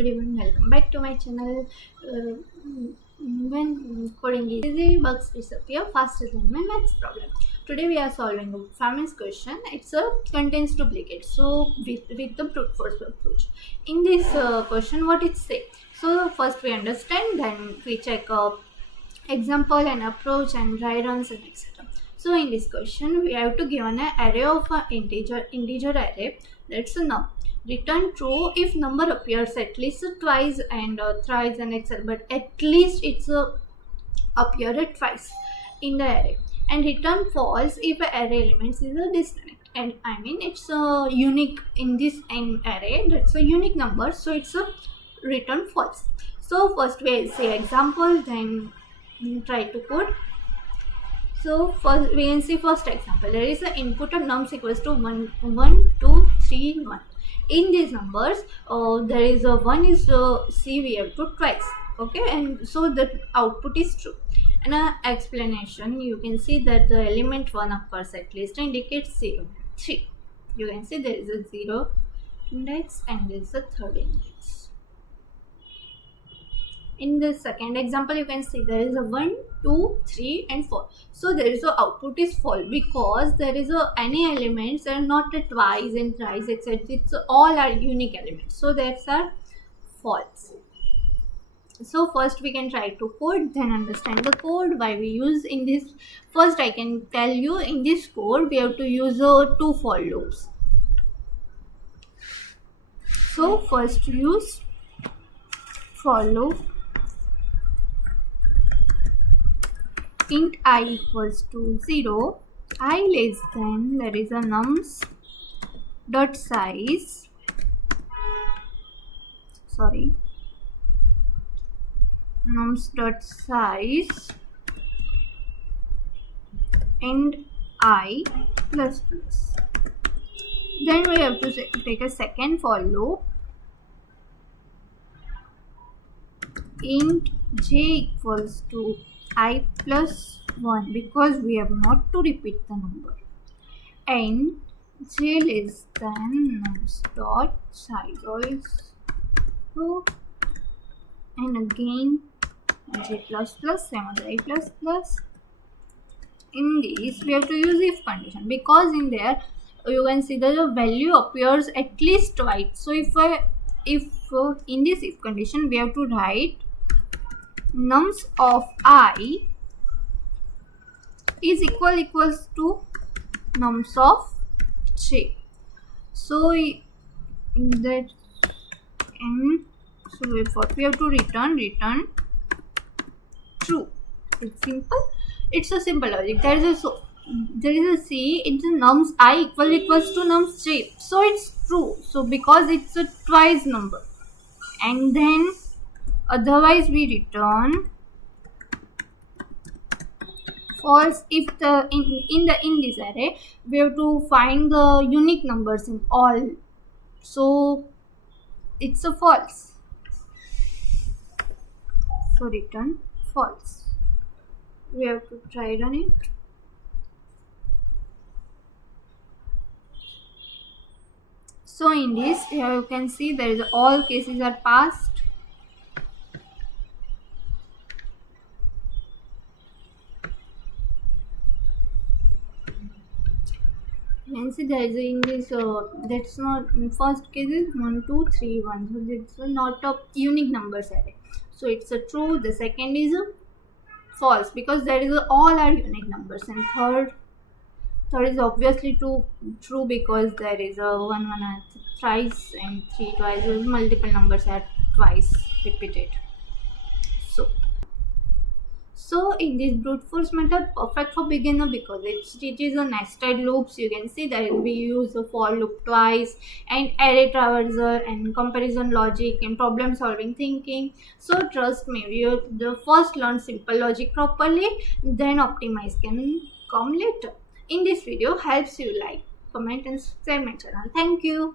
Everyone, welcome back to my channel. When coding is easy, bugs disappear faster than my maths problem. Today we are solving a famous question. It's a contains duplicate. So with the brute force approach. In this question, what it say? So first we understand, then we check example and approach and dry runs and etc. So in this question, we have to give an array of an integer array. That's a num. Return true if number appears at least twice and thrice and etc. But at least it's appeared twice in the array. And return false if array elements is a disconnect. And I mean it's a unique in this array. That's a unique number. So it's a return false. So first we say example, then try to code. So first we can see first example. There is an input of nums equals to 1, 1, 2, 3, 1. In these numbers, there is a 1 is C we have to twice. Okay, and so the output is true. And explanation, you can see that the element 1 occurs at least indicates 0, 3. You can see there is a 0 index and there is a third index. In the second example, you can see there is a 1, 2, 3 and 4. So there is a output is false because there is a any elements are not a twice and thrice etc. It's all are unique elements. So that's are false. So first we can try to code, then understand the code why we use in this. First I can tell you in this code we have to use two for loops. So first use for loop int I equals to 0, I less than, there is a nums dot size, nums dot size and I plus plus. Then we have to take a second for loop int j equals to I plus 1 because we have not to repeat the number, and j less than nums dot size also, and again j plus plus, same as I plus plus. In this we have to use if condition because in there you can see that the value appears at least twice. So if in this if condition we have to write nums of I is equals to nums of j. So that so what we have to return true. It's simple. It's a simple logic. There is a C. It's a nums I equals to nums j. So it's true. So because it's a twice number, and then otherwise we return false if the in this array we have to find the unique numbers in all. So it's a false. So return false. We have to try run it. So in this here you can see there is all cases are passed. You can see there is in this that's not in first case is 1, 2, 3, 1. So it's not a unique numbers array. So it's a true. The second is a false because there is all are unique numbers, and third is obviously true because there is a 1 thrice and 3 twice. Those multiple numbers are twice repeated. So in this brute force method, perfect for beginner because it teaches a nested loops. You can see that we use the for loop twice, and array traversal and comparison logic and problem solving thinking. So trust me, you the first learn simple logic properly, then optimize can come later. In this video helps you, like, comment and subscribe my channel. Thank you.